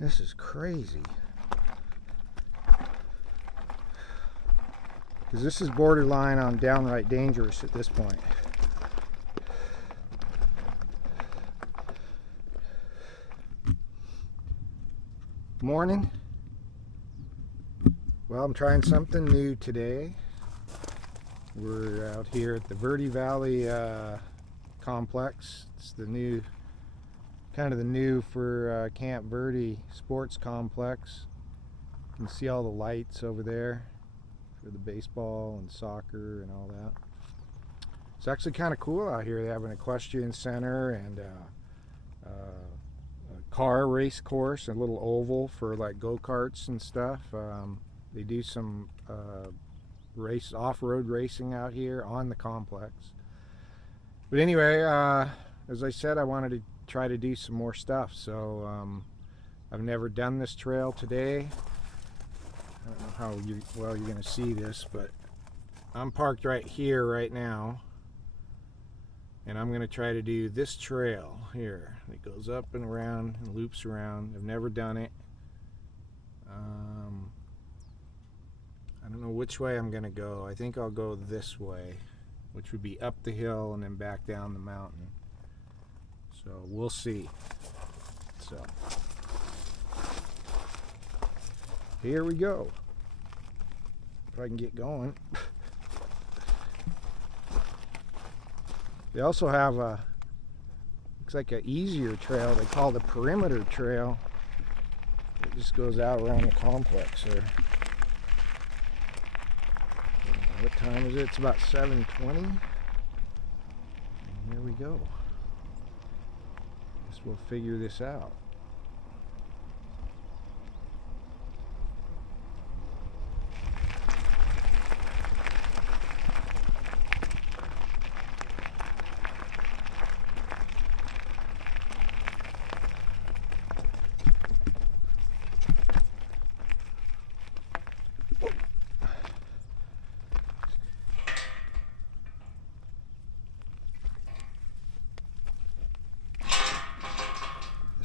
This is crazy. Because this is borderline on downright dangerous at this point. Morning. Well, I'm trying something new today. We're out here at the Verde Valley complex. It's the new, kind of the new for Camp Verde sports complex. You can see all the lights over there for the baseball and soccer and all that. It's actually kind of cool out here. They have an equestrian center and a car race course, a little oval for like go-karts and stuff. They do some off-road racing out here on the complex. But anyway, as I said, I wanted to try to do some more stuff. So I've never done this trail today. I don't know how well you're going to see this, but I'm parked right here right now, and I'm going to try to do this trail here. It goes up and around and loops around. I've never done it. I don't know which way I'm going to go. I think I'll go this way, which would be up the hill and then back down the mountain. So we'll see. So here we go. If I can get going. They also have a, looks like an easier trail they call the perimeter trail. It just goes out around the complex there. What time is it? It's about 7:20. And here we go. Guess we'll figure this out.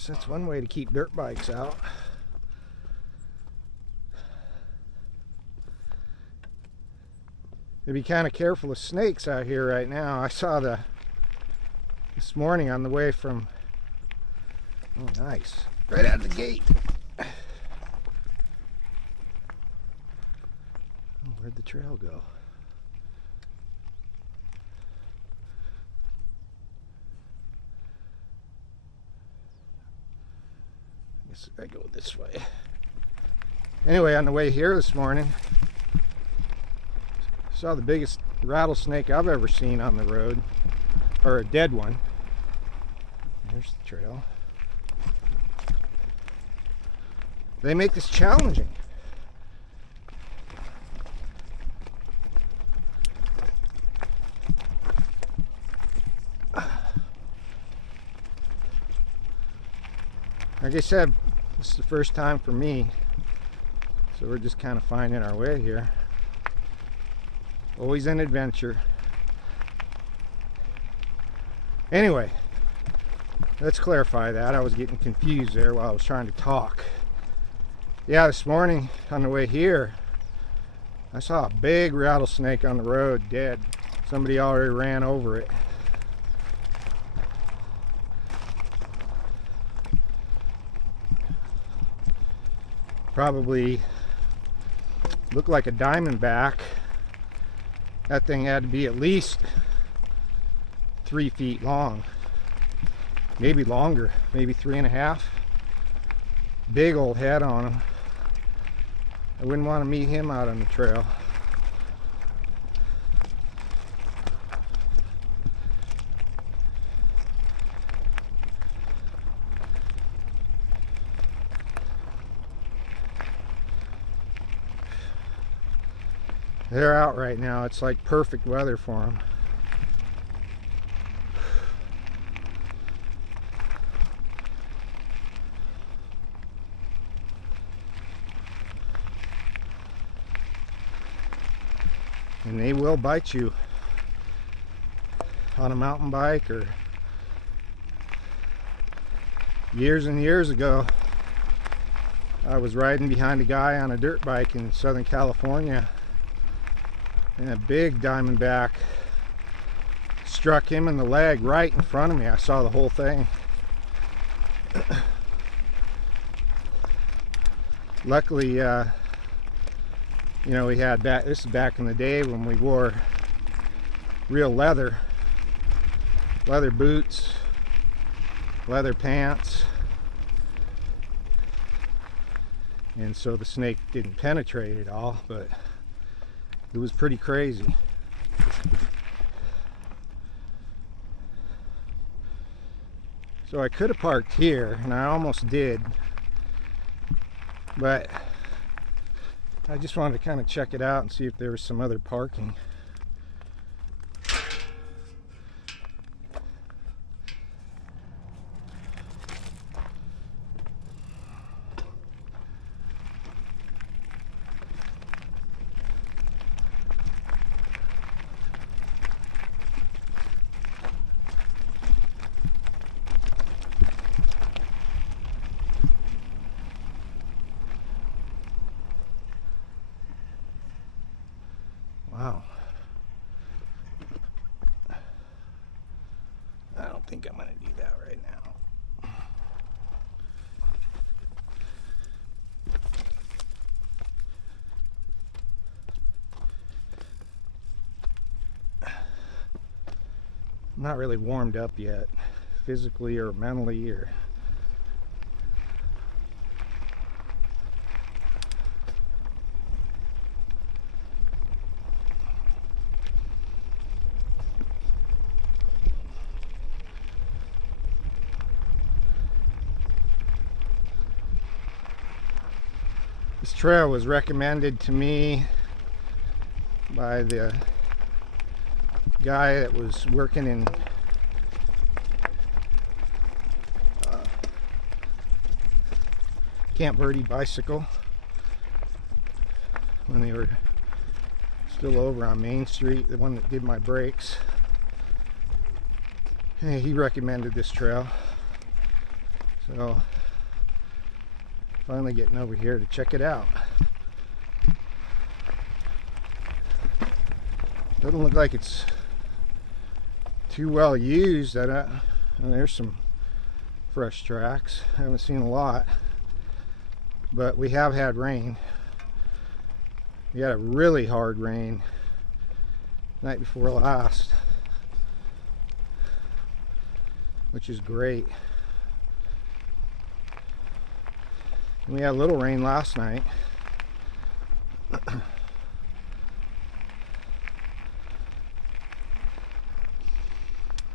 That's one way to keep dirt bikes out. You be kind of careful of snakes out here right now. I saw this morning on the way from, oh nice, right out of the gate. Oh, where'd the trail go? I go this way. Anyway, on the way here this morning, saw the biggest rattlesnake I've ever seen on the road, or a dead one. There's the trail. They make this challenging. Like I said, this is the first time for me, so we're just kind of finding our way here. Always an adventure. Anyway, let's clarify that. I was getting confused there while I was trying to talk. Yeah, this morning on the way here, I saw a big rattlesnake on the road, dead. Somebody already ran over it. Probably looked like a diamondback. That thing had to be at least 3 feet long, maybe longer, maybe 3.5. Big old head on him. I wouldn't want to meet him out on the trail. They're out right now. It's like perfect weather for them. And they will bite you on a mountain bike, or years and years ago I was riding behind a guy on a dirt bike in Southern California, and a big diamondback struck him in the leg right in front of me. I saw the whole thing. Luckily, you know, we had back, this is back in the day when we wore real leather boots, leather pants, and so the snake didn't penetrate at all, but it was pretty crazy. So I could have parked here, and I almost did, but I just wanted to kind of check it out and see if there was some other parking. Wow. I don't think I'm going to do that right now. I'm not really warmed up yet, physically or mentally or... This trail was recommended to me by the guy that was working in Camp Verde Bicycle when they were still over on Main Street, the one that did my brakes. Hey, he recommended this trail, so finally getting over here to check it out. Doesn't look like it's too well used. And there's some fresh tracks. I haven't seen a lot, but we have had rain. We had a really hard rain night before last, which is great. We had a little rain last night.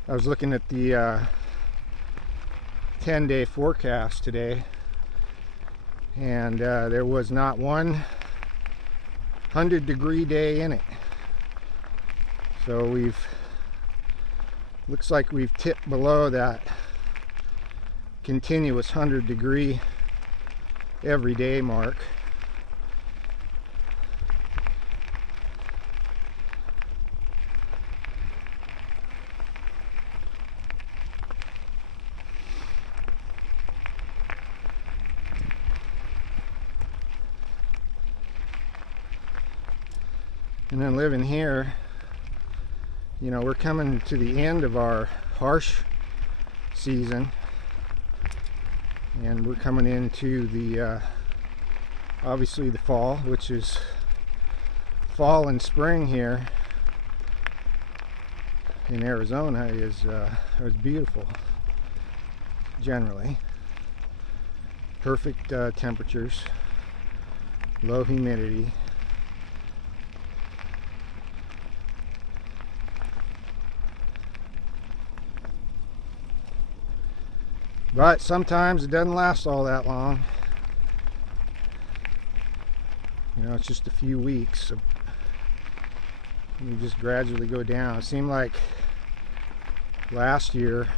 I was looking at the 10-day forecast today, and there was not one 100-degree day in it. So looks like we've tipped below that continuous 100-degree everyday mark. And then living here, you know, we're coming to the end of our harsh season, and we're coming into the obviously the fall, which is fall and spring here in Arizona is beautiful generally. Perfect temperatures, low humidity. But sometimes it doesn't last all that long. You know, it's just a few weeks. So you just gradually go down. It seemed like last year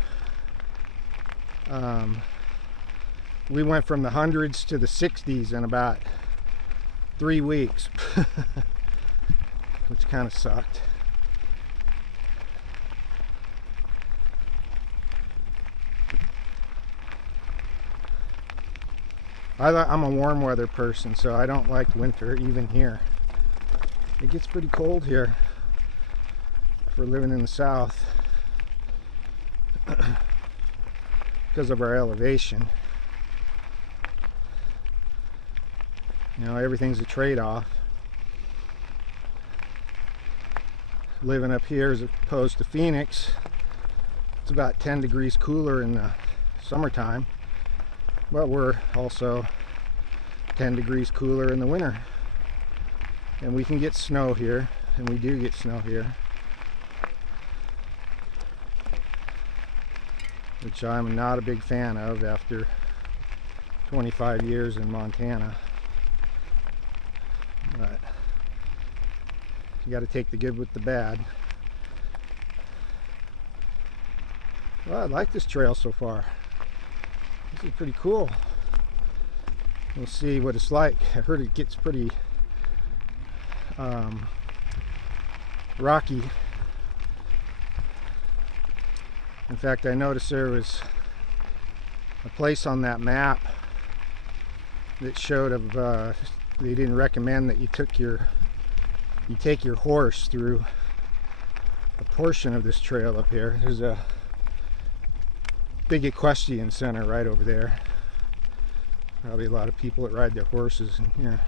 we went from the hundreds to the 60s in about 3 weeks, which kind of sucked. I'm a warm weather person, so I don't like winter even here. It gets pretty cold here if we're living in the south because of our elevation. You know, everything's a trade-off. Living up here as opposed to Phoenix, it's about 10 degrees cooler in the summertime, but we're also 10 degrees cooler in the winter. And we can get snow here, and we do get snow here, which I'm not a big fan of after 25 years in Montana. But you got to take the good with the bad. Well, I like this trail so far. This is pretty cool. We'll see what it's like. I heard it gets pretty rocky. In fact, I noticed there was a place on that map that showed they didn't recommend that you take your horse through a portion of this trail up here. There's a big equestrian center right over there. Probably a lot of people that ride their horses in here.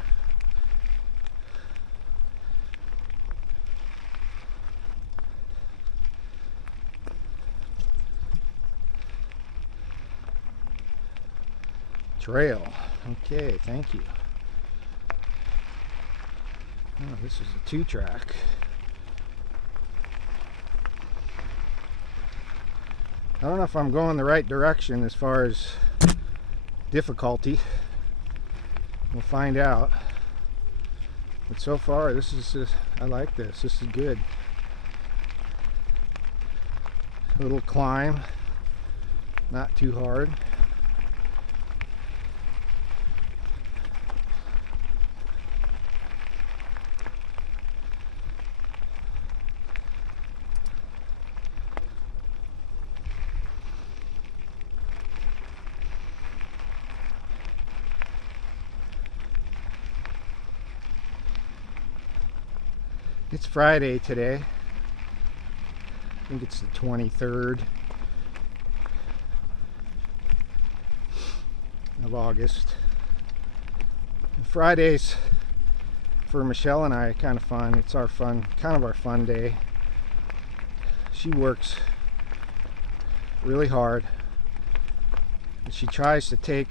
Trail. Okay, thank you. Oh, this is a 2-track. I don't know if I'm going the right direction as far as difficulty. We'll find out. But so far, this is I like this. This is good. A little climb, not too hard. It's Friday today. I think it's the 23rd of August. And Fridays for Michelle and I are kind of fun. It's our fun, kind of our fun day. She works really hard. And she tries to take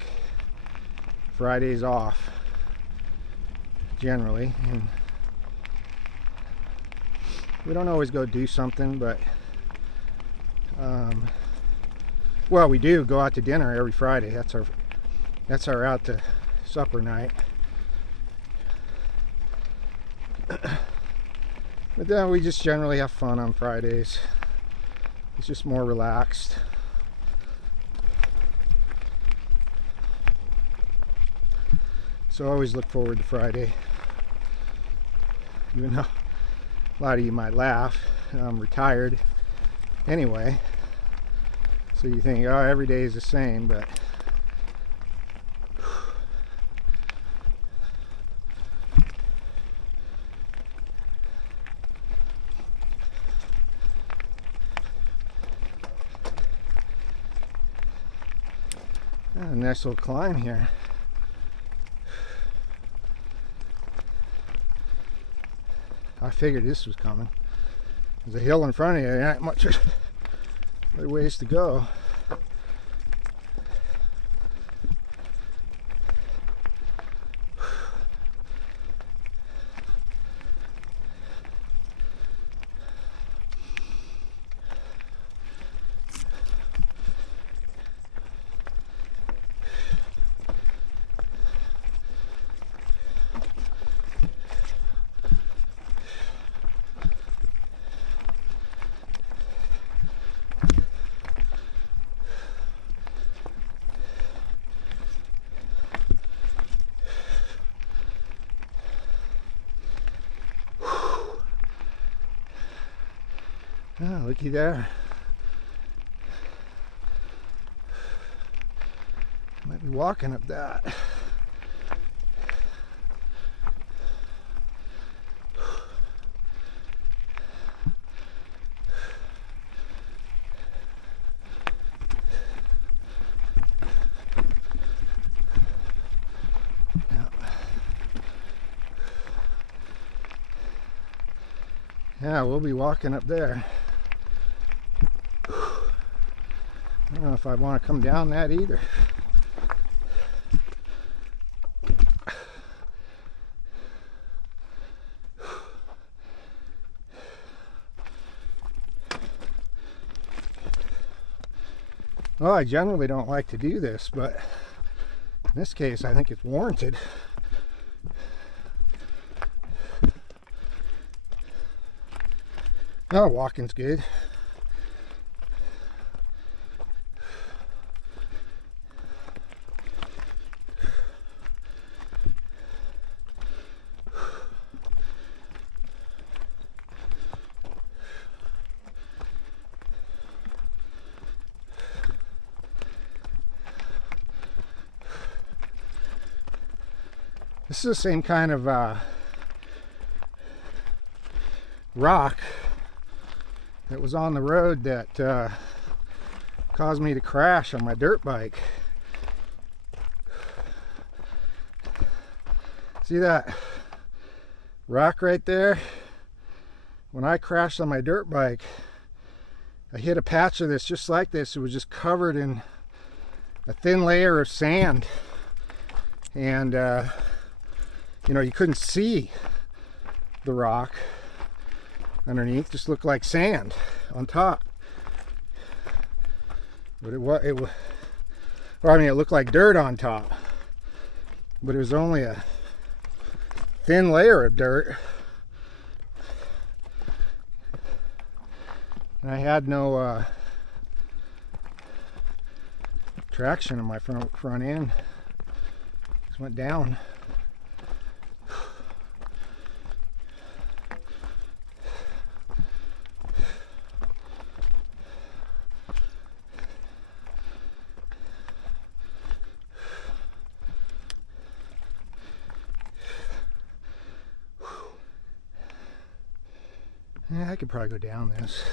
Fridays off generally, and we don't always go do something, but well, we do go out to dinner every Friday. That's our out to supper night. But then we just generally have fun on Fridays. It's just more relaxed. So I always look forward to Friday, even though a lot of you might laugh. I'm retired anyway, so you think, oh, every day is the same, but a nice little climb here. I figured this was coming. There's a hill in front of you, there ain't much ways to go. Oh, looky there. Might be walking up that. Yeah, we'll be walking up there. I don't know if I want to come down that either. Well, I generally don't like to do this, but in this case I think it's warranted. Oh, walking's good. This is the same kind of rock that was on the road that caused me to crash on my dirt bike. See that rock right there? When I crashed on my dirt bike, I hit a patch of this just like this. It was just covered in a thin layer of sand, and you know, you couldn't see the rock underneath, just looked like sand on top. But it looked like dirt on top, but it was only a thin layer of dirt, and I had no traction in my front end. Just went down. Yeah, I could probably go down this.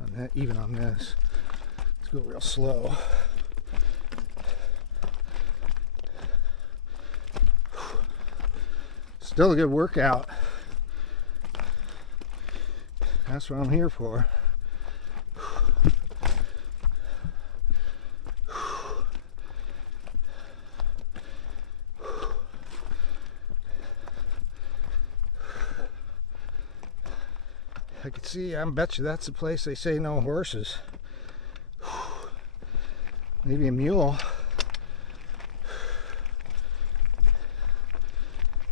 On that, even on this. Let's go real slow. Still a good workout. That's what I'm here for. I can see, I bet you that's the place they say no horses. Maybe a mule.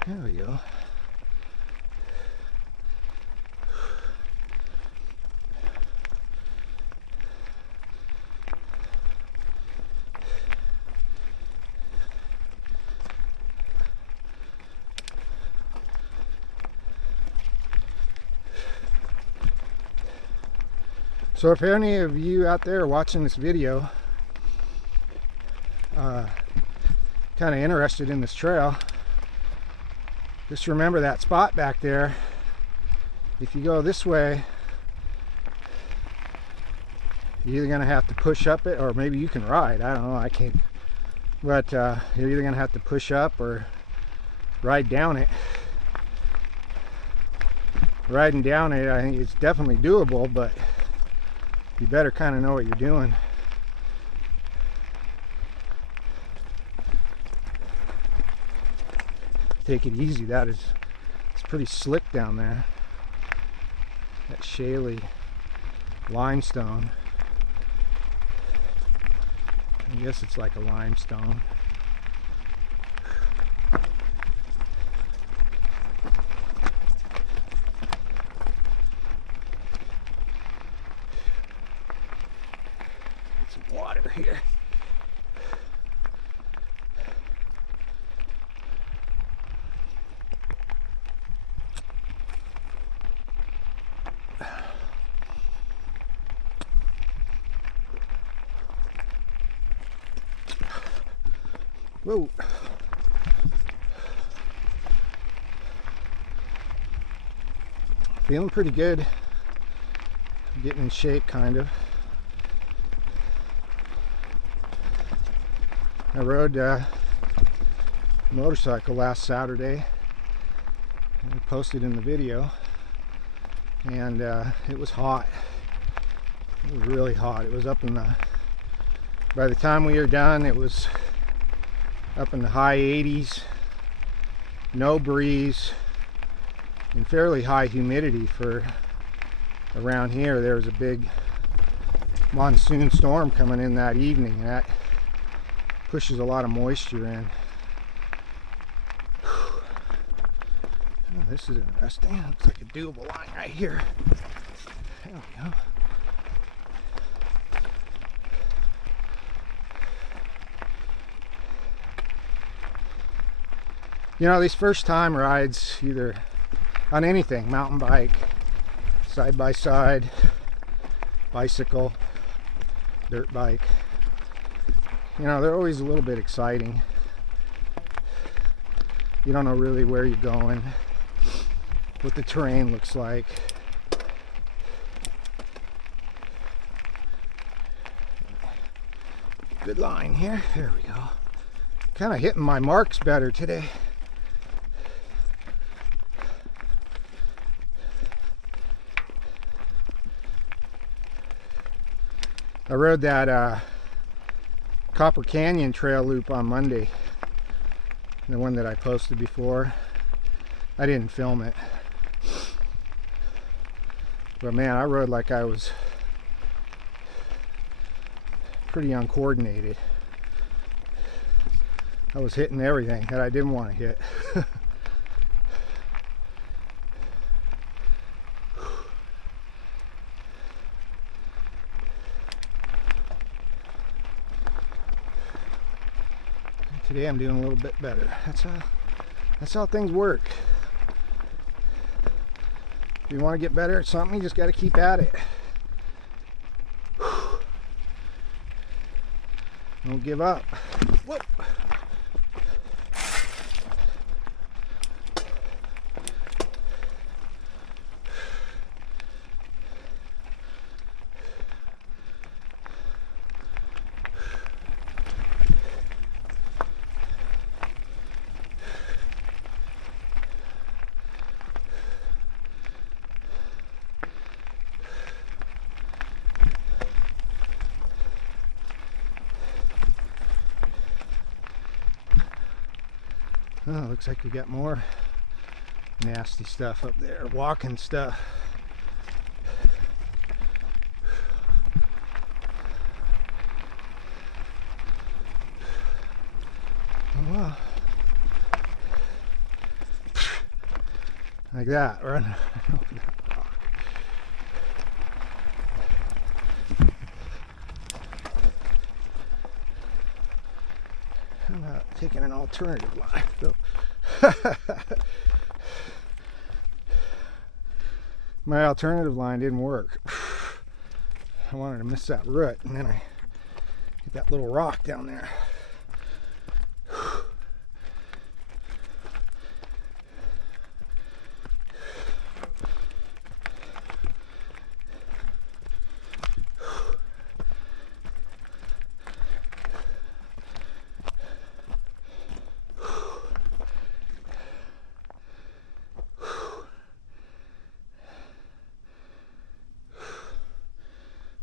There we go. So if any of you out there watching this video kind of interested in this trail, just remember that spot back there. If you go this way, you're either going to have to push up it, or maybe you can ride. I don't know, I can't. But you're either going to have to push up or ride down it. Riding down it, I think it's definitely doable, but you better kind of know what you're doing. Take it easy. It's pretty slick down there. That shaly limestone. I guess it's like a limestone. Some water here. Whoa. Feeling pretty good. Getting in shape, kind of. I rode a motorcycle last Saturday. I posted in the video. and it was hot. It was really hot. It was up in the, by the time we were done, it was up in the high 80s, no breeze, and fairly high humidity for around here. There was a big monsoon storm coming in that evening, and that pushes a lot of moisture in. Oh, this is interesting. Looks like a doable line right here. There we go. You know, these first time rides, either on anything, mountain bike, side by side, bicycle, dirt bike, you know, they're always a little bit exciting. You don't know really where you're going, what the terrain looks like. Good line here. There we go. Kind of hitting my marks better today. I rode that Copper Canyon trail loop on Monday, the one that I posted before. I didn't film it, but man, I rode like I was pretty uncoordinated. I was hitting everything that I didn't want to hit. Today I'm doing a little bit better. That's how things work. If you want to get better at something, you just got to keep at it. Don't give up. Whoop. Oh, looks like we got more nasty stuff up there, walking stuff. Oh well. Like that, run over that rock. How about taking an alternative line? So, my alternative line didn't work. I wanted to miss that root, and then I hit that little rock down there.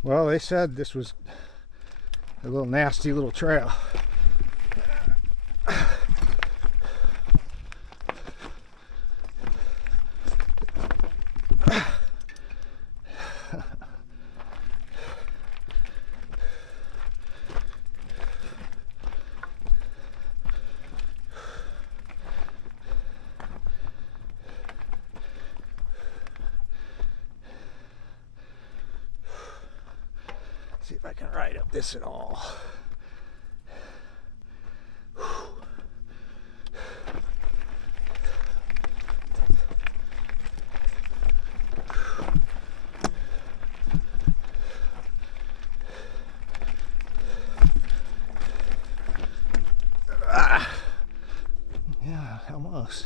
Well, they said this was a little nasty little trail. See if I can ride up this at all. Yeah, almost.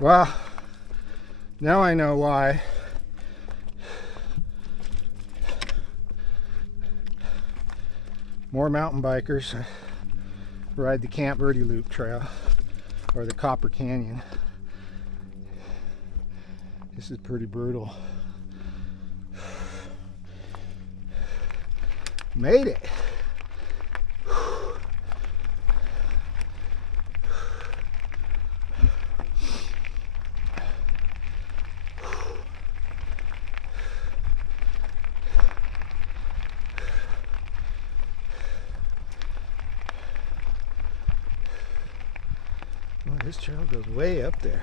Well, now I know why More mountain bikers ride the Camp Verde Loop Trail or the Copper Canyon. This is pretty brutal. Made it. Oh, this trail goes way up there.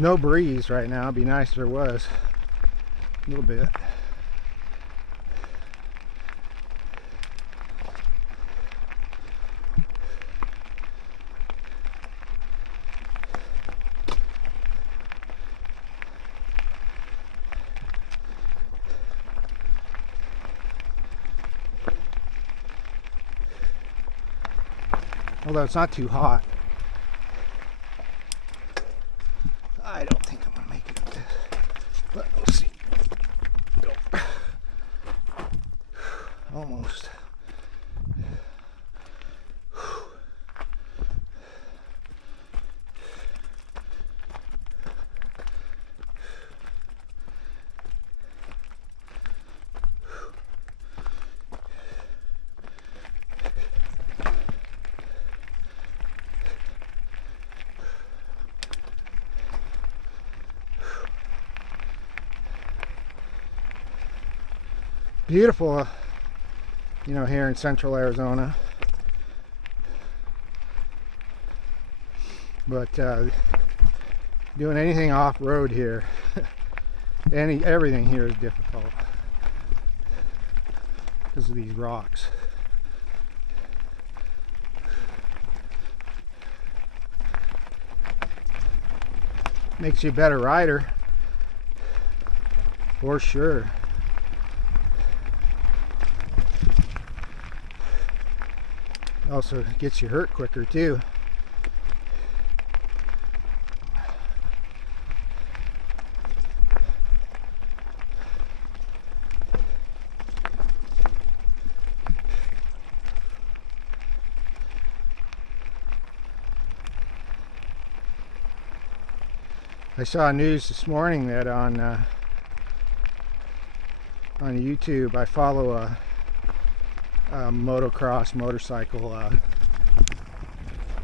No breeze right now. It'd be nice if there was a little bit. Although it's not too hot. I don't think I'm gonna make it up this, but we'll see. Go. Almost. Beautiful, you know, here in central Arizona. But doing anything off-road here, everything here is difficult because of these rocks. Makes you a better rider, for sure. Also gets you hurt quicker too. I saw news this morning that on YouTube, I follow a motocross motorcycle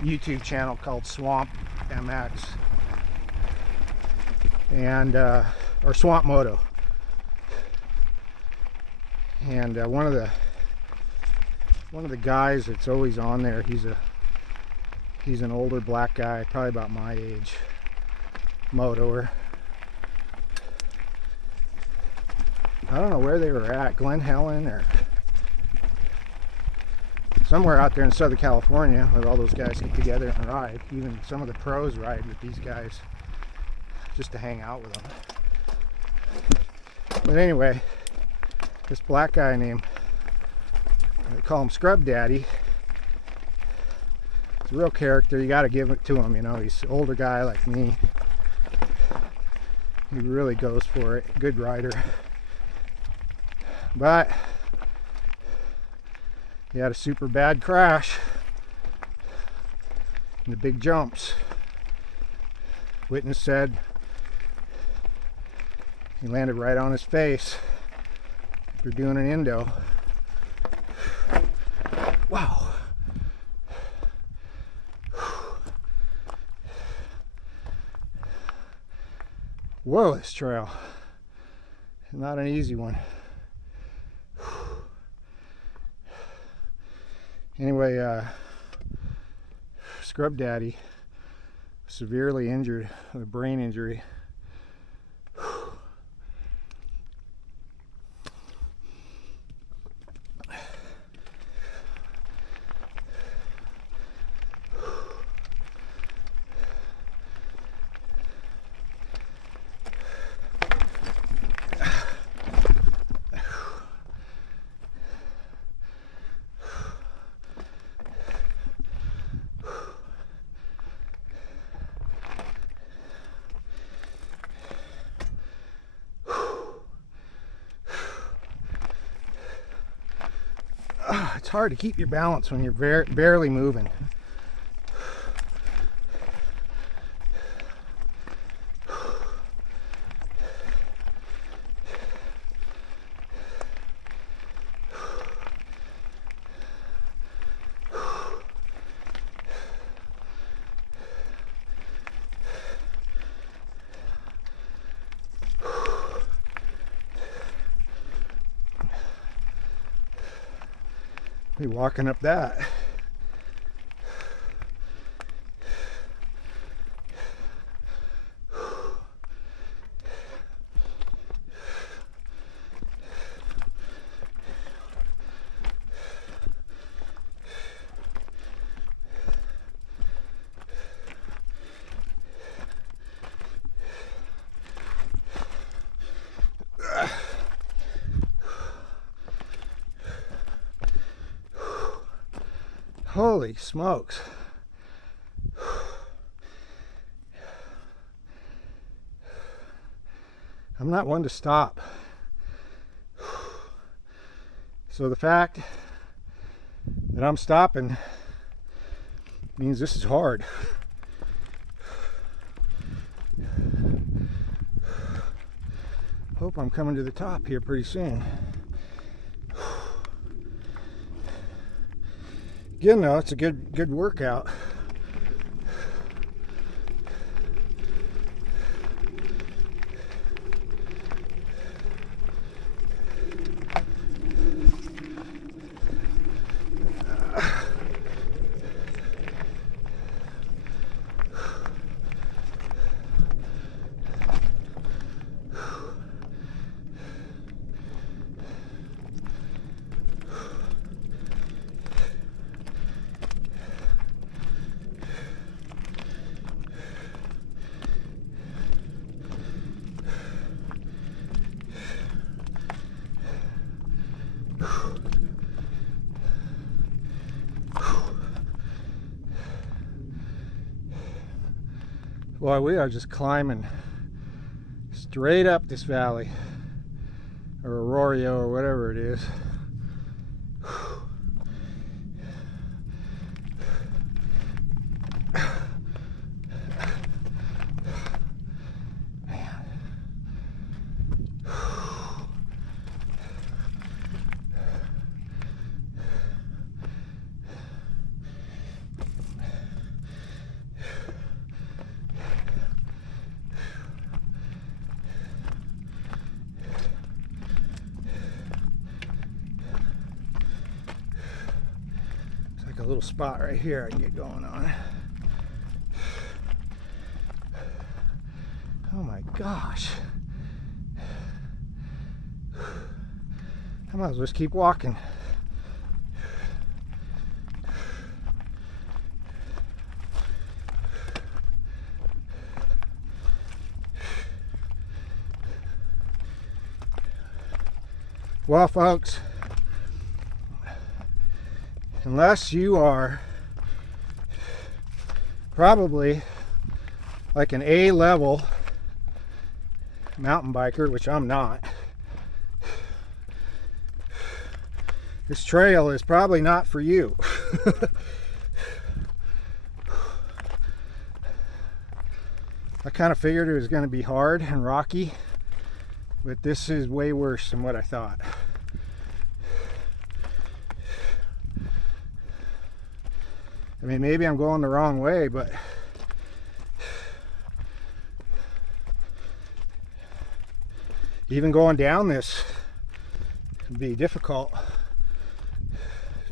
YouTube channel called Swamp MX and or Swamp Moto, and one of the guys that's always on there, he's an older black guy, probably about my age, motoer. I don't know where they were at, Glen Helen or somewhere out there in Southern California, where all those guys get together and ride. Even some of the pros ride with these guys just to hang out with them. But anyway, this black guy named, they call him Scrub Daddy. He's a real character. You got to give it to him, you know. He's an older guy like me. He really goes for it. Good rider. But he had a super bad crash in the big jumps. Witness said he landed right on his face after doing an endo. Wow. Whoa, this trail. Not an easy one. Anyway, Scrub Daddy severely injured with a brain injury. It's hard to keep your balance when you're barely moving. Be walking up that. Holy smokes. I'm not one to stop. So the fact that I'm stopping means this is hard. Hope I'm coming to the top here pretty soon. Again, though, it's a good workout. Boy, we are just climbing straight up this valley, or Arroyo, or whatever it is. A little spot right here I can get going on. Oh my gosh. I might as well just keep walking. Well, folks, unless you are probably like an A-level mountain biker, which I'm not, this trail is probably not for you. I kind of figured it was going to be hard and rocky, but this is way worse than what I thought. I mean, maybe I'm going the wrong way, but even going down this can be difficult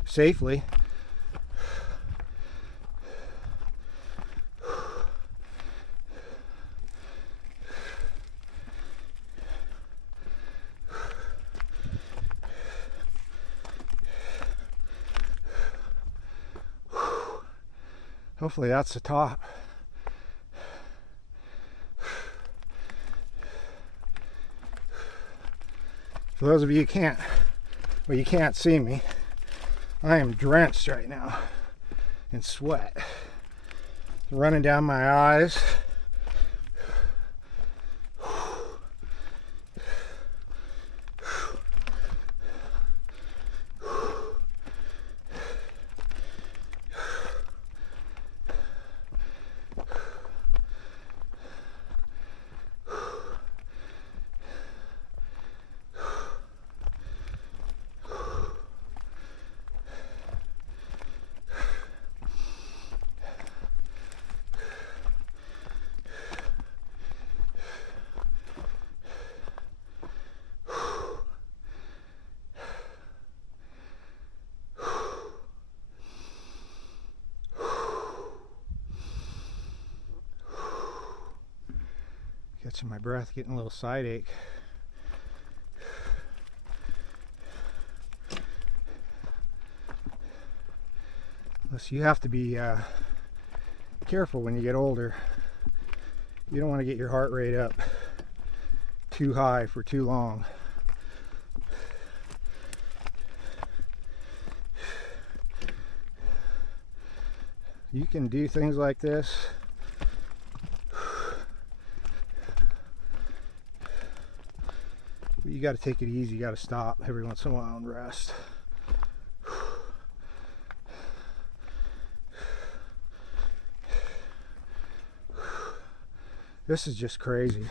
safely. Hopefully that's the top. For those of you who can't see me, I am drenched right now in sweat. It's running down my eyes. Catching my breath, getting a little side ache. Unless you have to be careful when you get older. You don't want to get your heart rate up too high for too long. You can do things like this. But you got to take it easy. You got to stop every once in a while and rest. This is just crazy.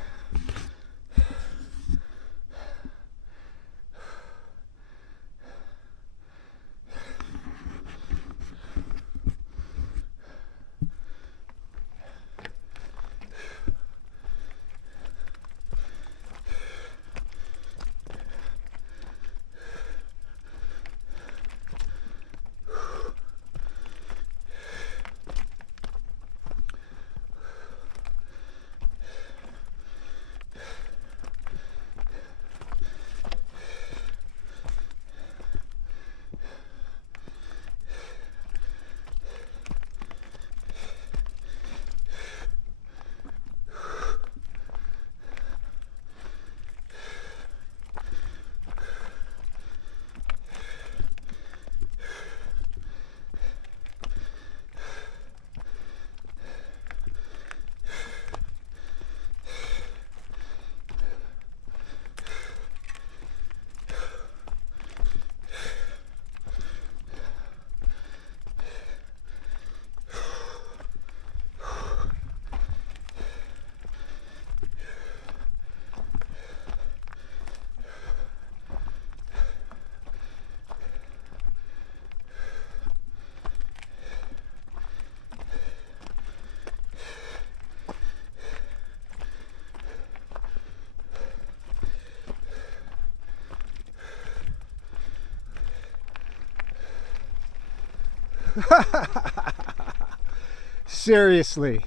Seriously.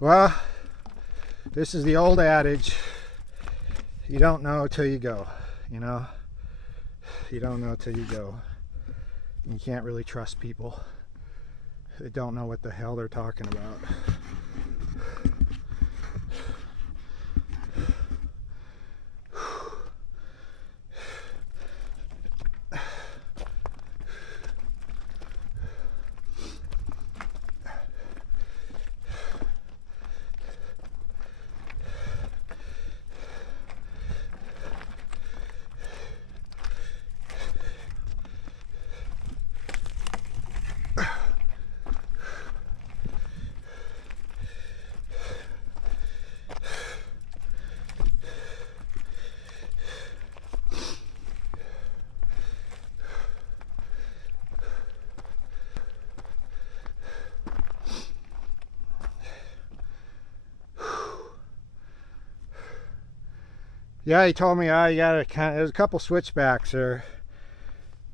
Well, this is the old adage, you don't know till you go, you know? You don't know till you go. You can't really trust people that don't know what the hell they're talking about. Yeah, he told me, you gotta there's a couple switchbacks there,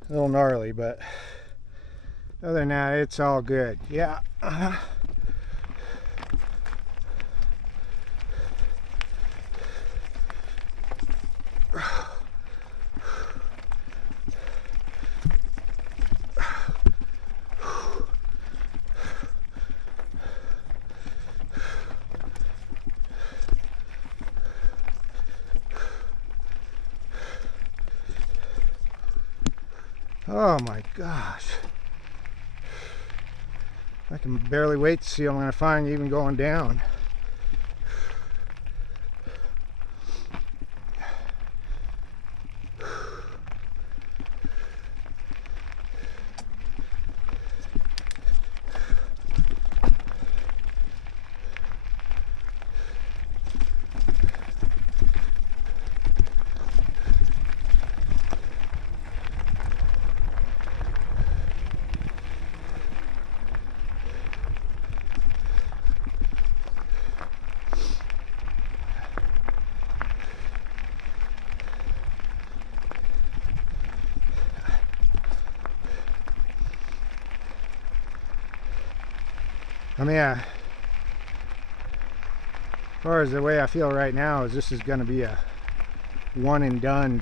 a little gnarly, but other than that, it's all good. Yeah. Oh my gosh. I can barely wait to see what I'm going to find even going down. I mean, as far as the way I feel right now is this is going to be a one and done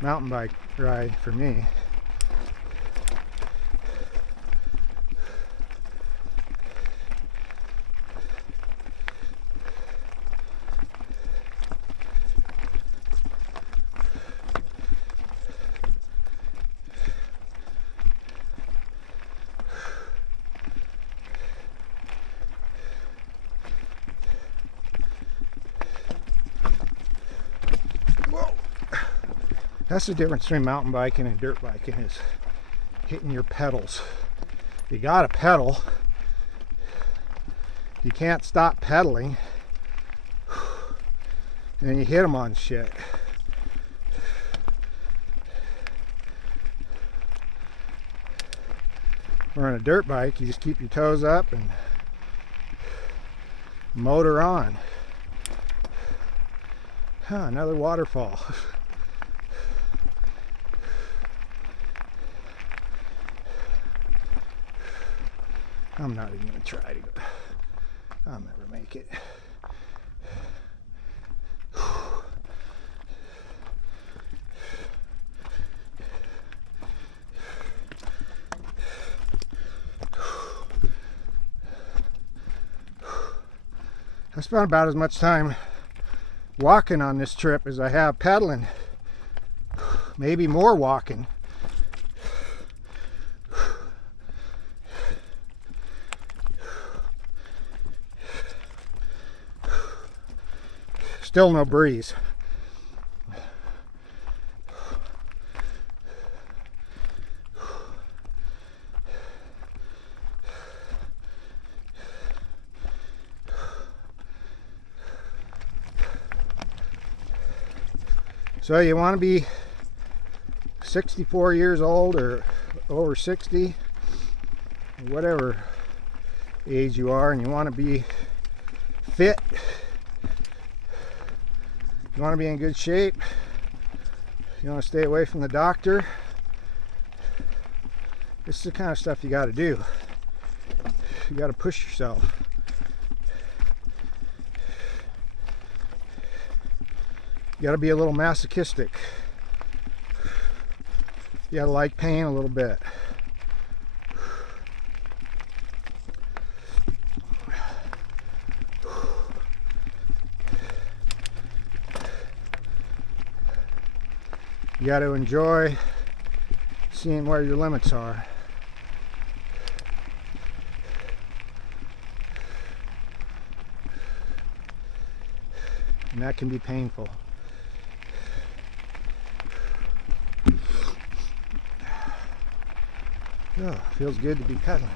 mountain bike ride for me. That's the difference between mountain biking and dirt biking, is hitting your pedals. You gotta pedal. You can't stop pedaling. And then you hit them on shit. Or on a dirt bike, you just keep your toes up and motor on. Another waterfall. I'm not even going to try to go. I'll never make it. I spent about as much time walking on this trip as I have pedaling. Maybe more walking. Still no breeze. So you want to be 64 years old or over 60, whatever age you are, and you want to be fit. You want to be in good shape. You want to stay away from the doctor. This is the kind of stuff you got to do. You got to push yourself. You got to be a little masochistic. You got to like pain a little bit. You got to enjoy seeing where your limits are. And that can be painful. Oh, feels good to be pedaling.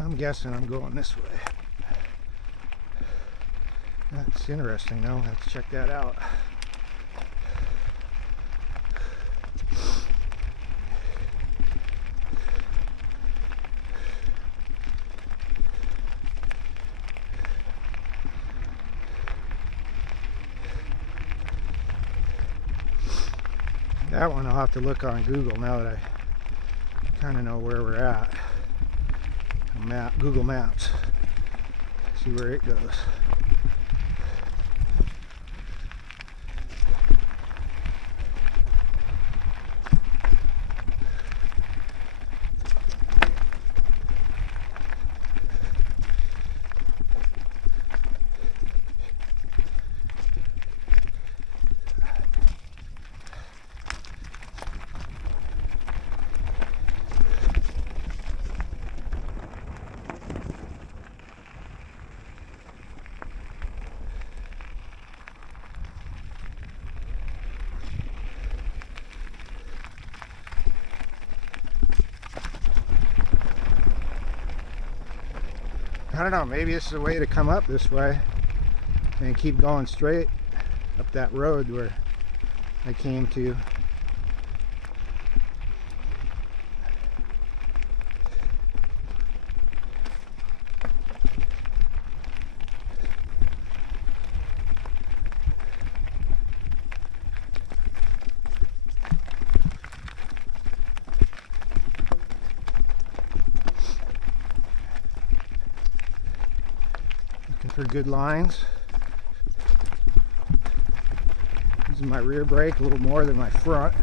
I'm guessing I'm going this way. That's interesting though. Let's check that out. That one I'll have to look on Google now that I kind of know where we're at. Google Maps. See where it goes. I don't know, maybe this is a way to come up this way and keep going straight up that road where I came to. For good lines. Using my rear brake a little more than my front.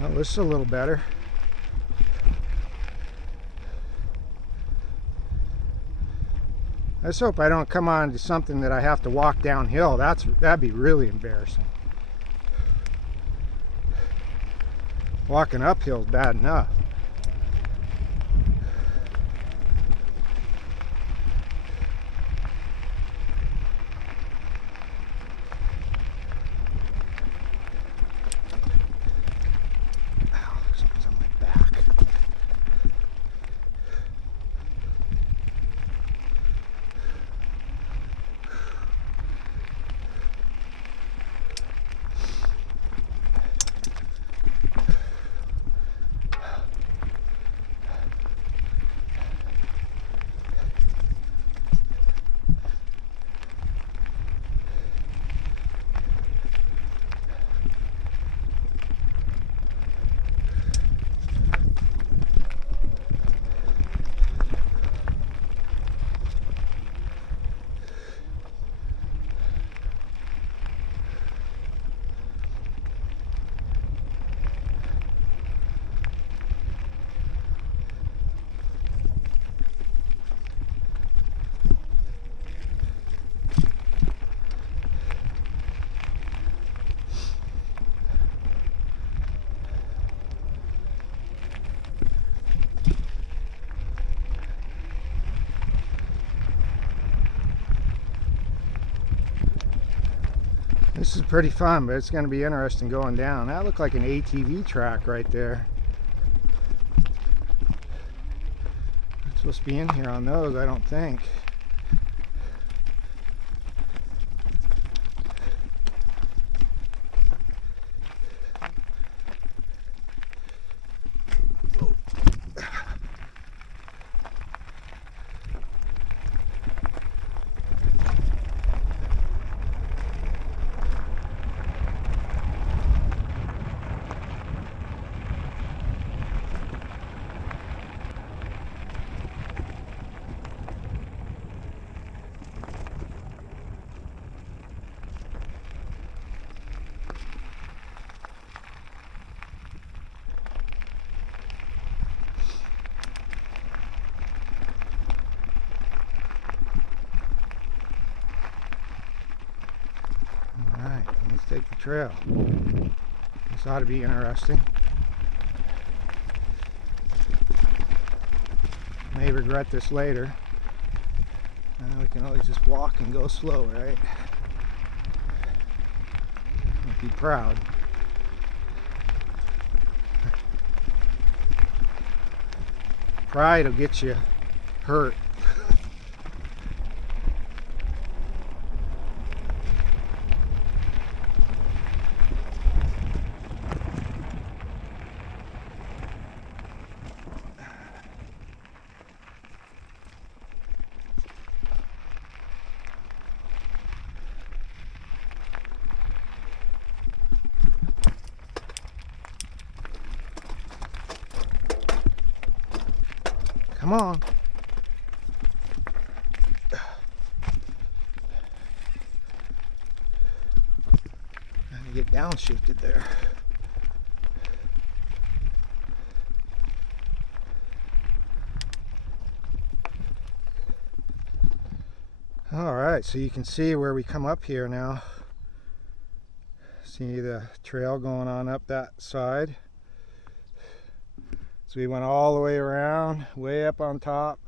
Well, this is a little better. I just hope I don't come on to something that I have to walk downhill. That'd be really embarrassing. Walking uphill is bad enough. This is pretty fun, but it's going to be interesting going down. That looked like an ATV track right there. Not supposed to be in here on those, I don't think. Let's take the trail. This ought to be interesting. May regret this later. We can always just walk and go slow, right? Be proud. Pride will get you hurt. Come on. Trying to get downshifted there. Alright, so you can see where we come up here now. See the trail going on up that side. So we went all the way around, way up on top,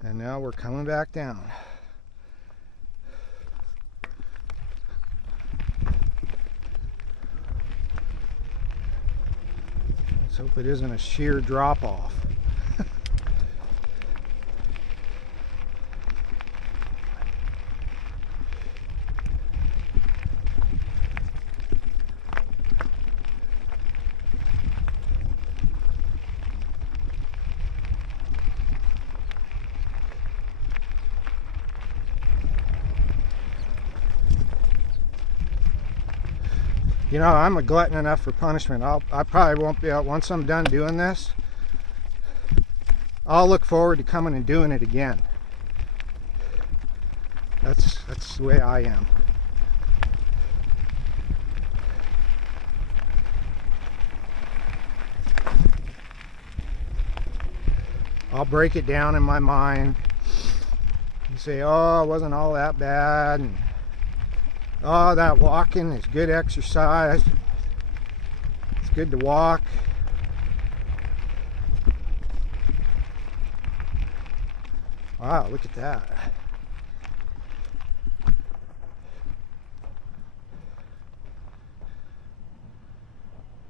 and now we're coming back down. Let's hope it isn't a sheer drop off. You know, I'm a glutton enough for punishment. I probably won't be out once I'm done doing this. I'll look forward to coming and doing it again. That's the way I am. I'll break it down in my mind. You say, oh, it wasn't all that bad. And, oh, that walking is good exercise. It's good to walk. Wow, look at that.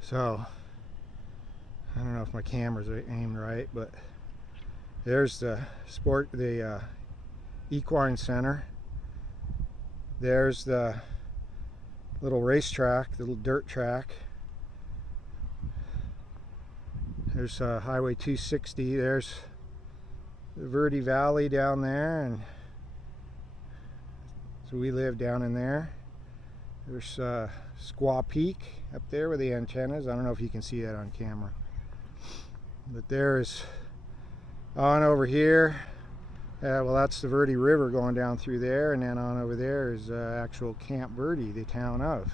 So, I don't know if my camera's aimed right, but there's the equine center. There's the little racetrack, the little dirt track. There's Highway 260. There's the Verde Valley down there, and so we live down in there. There's Squaw Peak up there with the antennas. I don't know if you can see that on camera, but there's on over here. Well, that's the Verde River going down through there, and then on over there is actual Camp Verde, the town of.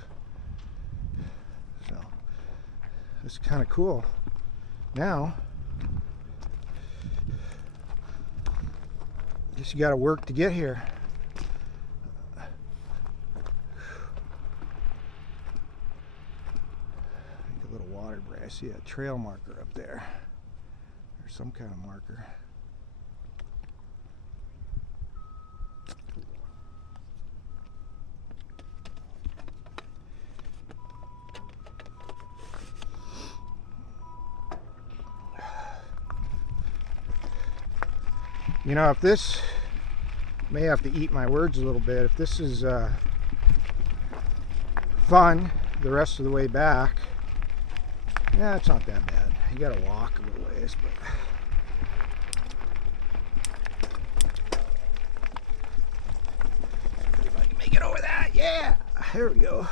So, it's kind of cool. Now, guess you got to work to get here. Take a little water break. I see a trail marker up there, or some kind of marker. You know, if this, may have to eat my words a little bit, if this is fun the rest of the way back, yeah, it's not that bad. You gotta walk a little ways, but if I can make it over that, yeah, there we go.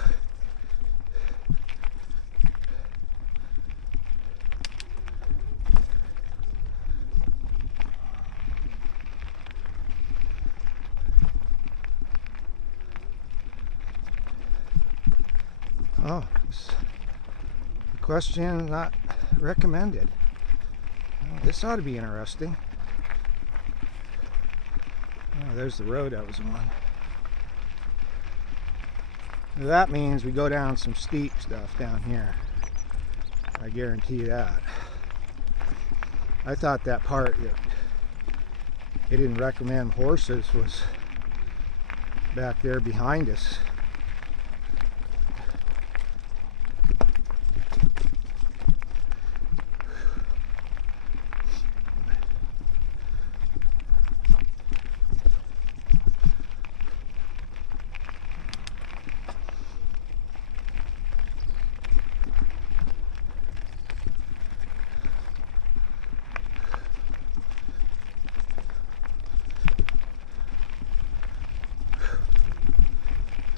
Oh, equestrian not recommended. Oh, this ought to be interesting. Oh, there's the road I was on. That means we go down some steep stuff down here. I guarantee that. I thought that part that they didn't recommend horses was back there behind us.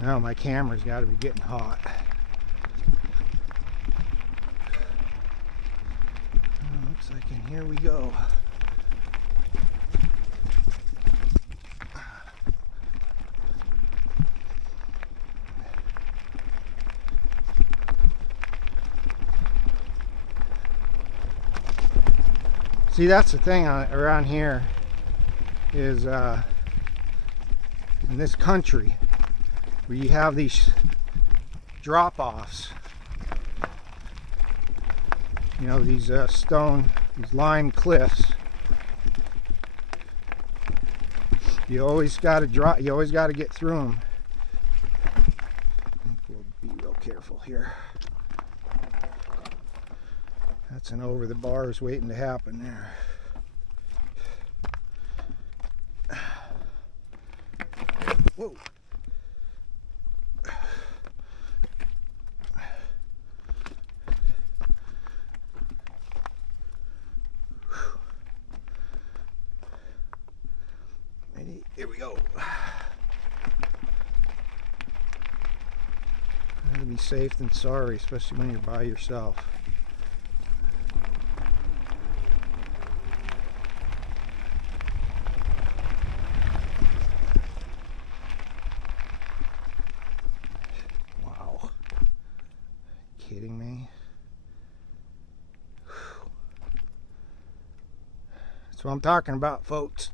Now my camera's got to be getting hot. Oh, looks like in here we go. See, that's the thing around here is in this country where you have these drop-offs, you know, these these lime cliffs. You always got to drop. You always got to get through them. I think we'll be real careful here. That's an over the bars waiting to happen there. Whoa. Here we go. Better be safe than sorry, especially when you're by yourself. Wow. Kidding me? That's what I'm talking about, folks.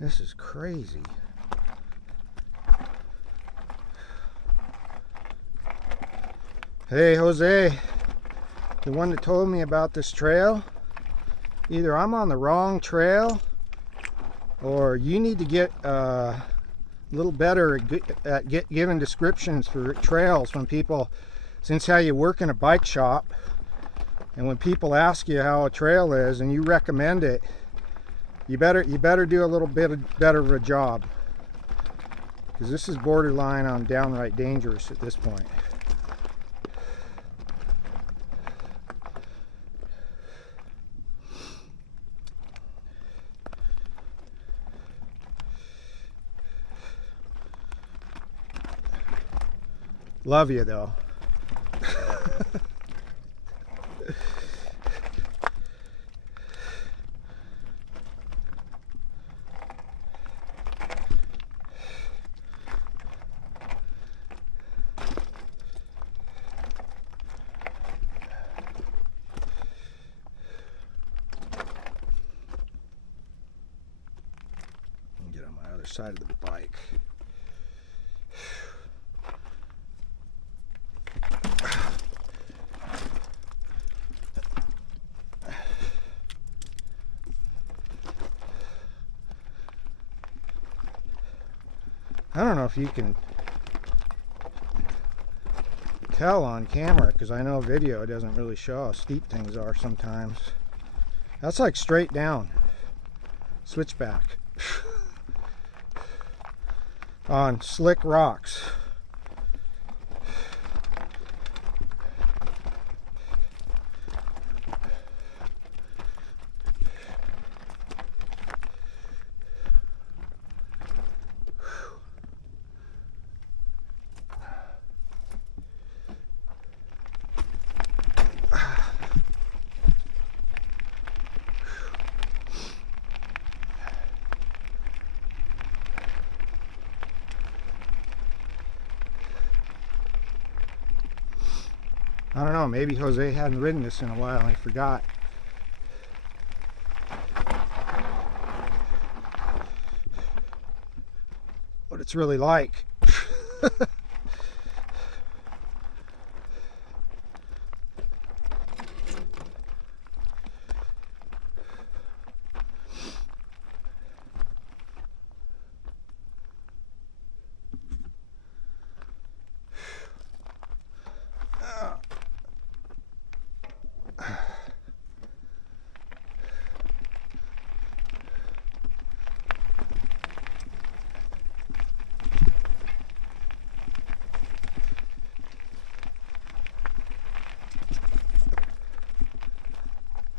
This is crazy. Hey, Jose, the one that told me about this trail, either I'm on the wrong trail or you need to get a little better at giving descriptions for trails when people, since how you work in a bike shop, and when people ask you how a trail is and you recommend it, you better do a little bit better of a job, because this is borderline on downright dangerous at this point. Love you though. Get on my other side of the bike. I don't know if you can tell on camera, because I know video doesn't really show how steep things are sometimes. That's like straight down, switchback on slick rocks. I don't know, maybe Jose hadn't ridden this in a while and he forgot. What it's really like.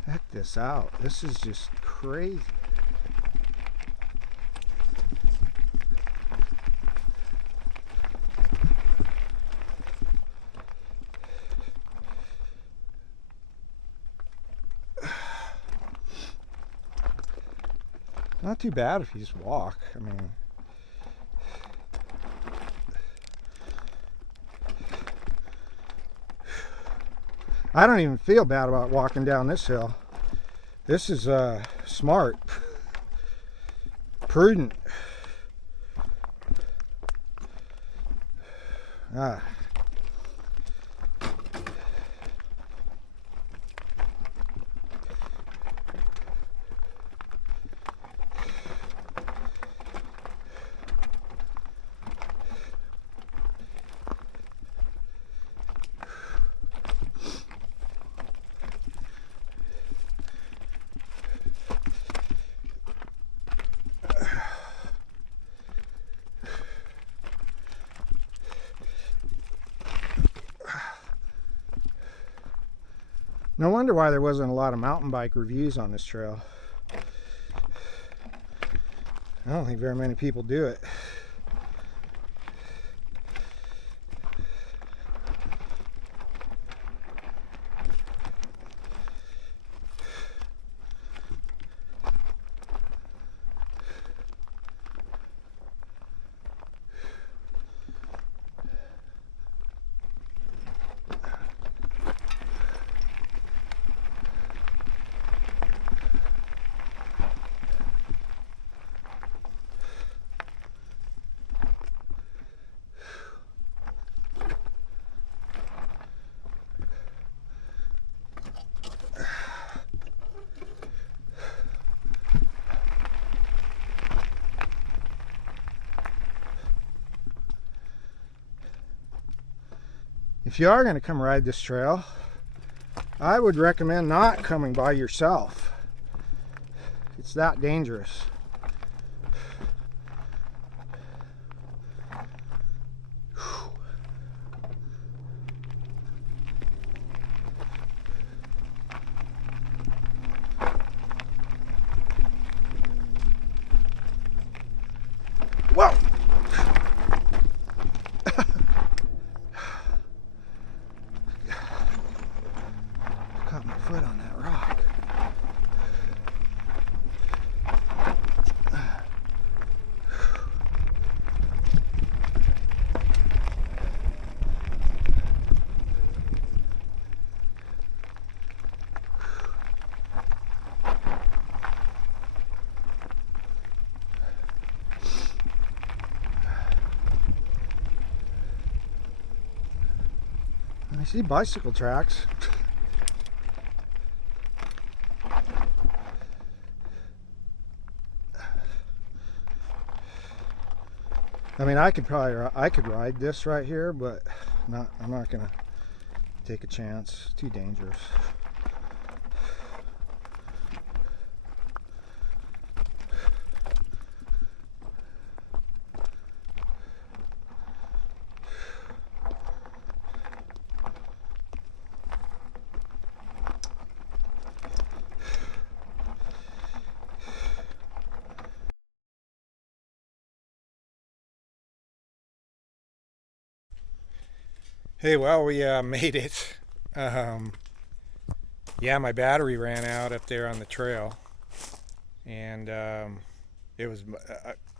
Check this out. This is just crazy. Not too bad if you just walk. I mean, I don't even feel bad about walking down this hill. This is smart, prudent. Ah. No wonder why there wasn't a lot of mountain bike reviews on this trail. I don't think very many people do it. If you are going to come ride this trail, I would recommend not coming by yourself. It's that dangerous. Whoa! Caught my foot on that rock. I see bicycle tracks. I mean, I could ride this right here, but I'm not gonna take a chance. It's too dangerous. Hey, well, we made it. Yeah, my battery ran out up there on the trail, and it was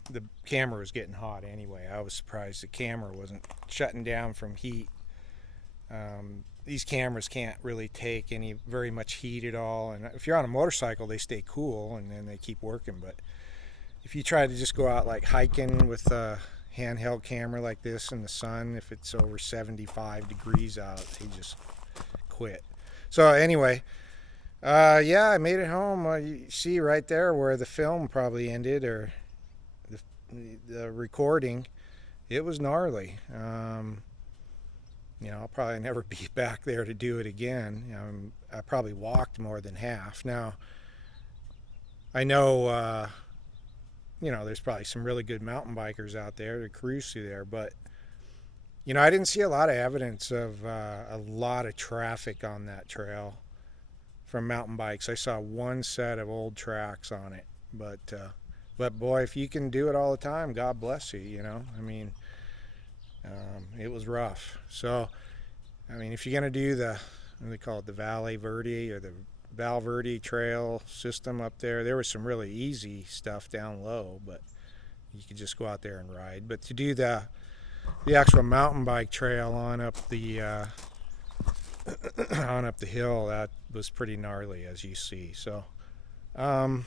the camera was getting hot anyway. I was surprised the camera wasn't shutting down from heat. These cameras can't really take any very much heat at all, and if you're on a motorcycle they stay cool and then they keep working. But if you try to just go out like hiking with a handheld camera like this in the sun, if it's over 75 degrees out, they just quit. So anyway, yeah, I made it home. You see right there where the film probably ended, or the recording. It was gnarly. I'll probably never be back there to do it again. I probably walked more than half. Now, I know, there's probably some really good mountain bikers out there to cruise through there, but, I didn't see a lot of evidence of a lot of traffic on that trail from mountain bikes. I saw one set of old tracks on it, but boy, if you can do it all the time, God bless you. It was rough. So, if you're going to do what do they call it, the Valley Verde or the Val Verde trail system up there, there was some really easy stuff down low, but you could just go out there and ride. But to do the actual mountain bike trail on up the on up the hill, that was pretty gnarly, as you see. So, well,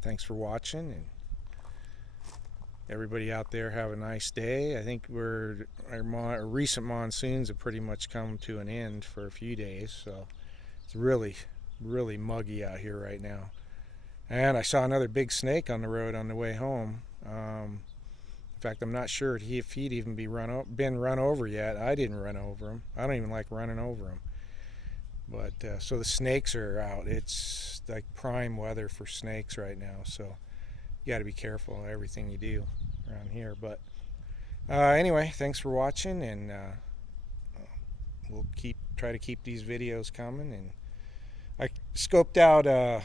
thanks for watching, and everybody out there have a nice day. I think our recent monsoons have pretty much come to an end for a few days, so it's really, really muggy out here right now. And I saw another big snake on the road on the way home. In fact, I'm not sure if he'd even been run over yet. I didn't run over him. I don't even like running over him. But so the snakes are out. It's like prime weather for snakes right now, so you got to be careful of everything you do around here. But anyway, thanks for watching, and we'll try to keep these videos coming. And I scoped out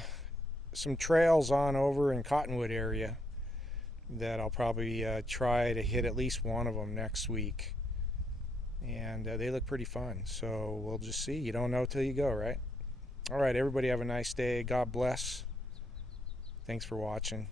some trails on over in Cottonwood area that I'll probably try to hit at least one of them next week, and they look pretty fun. So we'll just see. You don't know till you go, right? All right, everybody have a nice day. God bless. Thanks for watching.